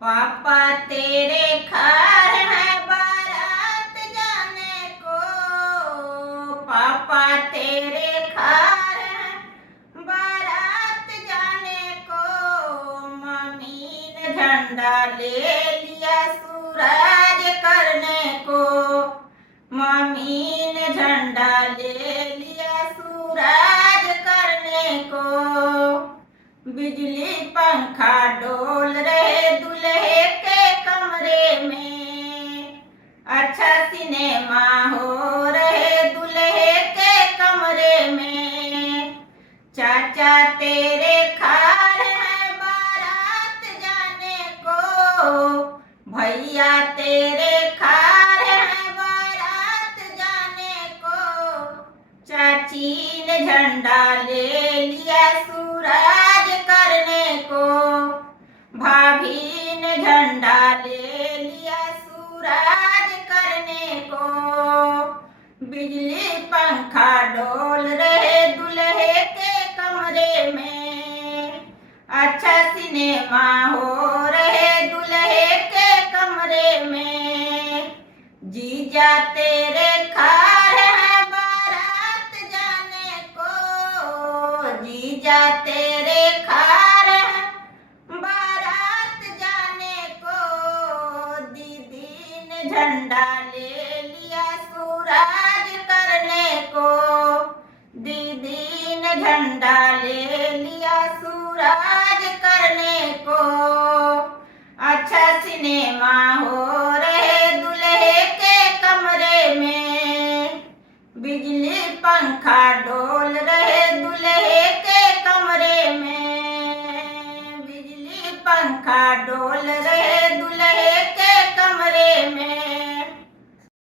पापा तेरे घर है बारात जाने को। पापा तेरे घर है बारात जाने को। मम्मी ने झंडा ले लिया सूरज करने को। मम्मी ने झंडा ले लिया सूरज करने को। बिजली पंखा डोल रहे दूल्हे के कमरे में। अच्छा सिनेमा हो रहे दूल्हे के कमरे में। चाचा तेरे घर है बारात जाने को। भैया तेरे घर है बारात जाने को। चाची ने झंडा ले लिया सूरज करने को। भाभी ने झंडा ले लिया सूरज करने को। बिजली पंखा डोल रहे दूल्हे के कमरे में। अच्छा सिनेमा हो रहे दूल्हे के कमरे में। जीजा तेरे घर है बारात जाने को। जीजा तेरे घर है बारात जाने को। दीदी ने झंडा ले लिया सूरज करने को। दीदी ने झंडा ले लिया सूरज करने को। अच्छा सिनेमा हो रहे दूल्हे के कमरे में। बिजली पंखा डोल रहे दूल्हे के कमरे में। बिजली पंखा डोल रहे दूल्हे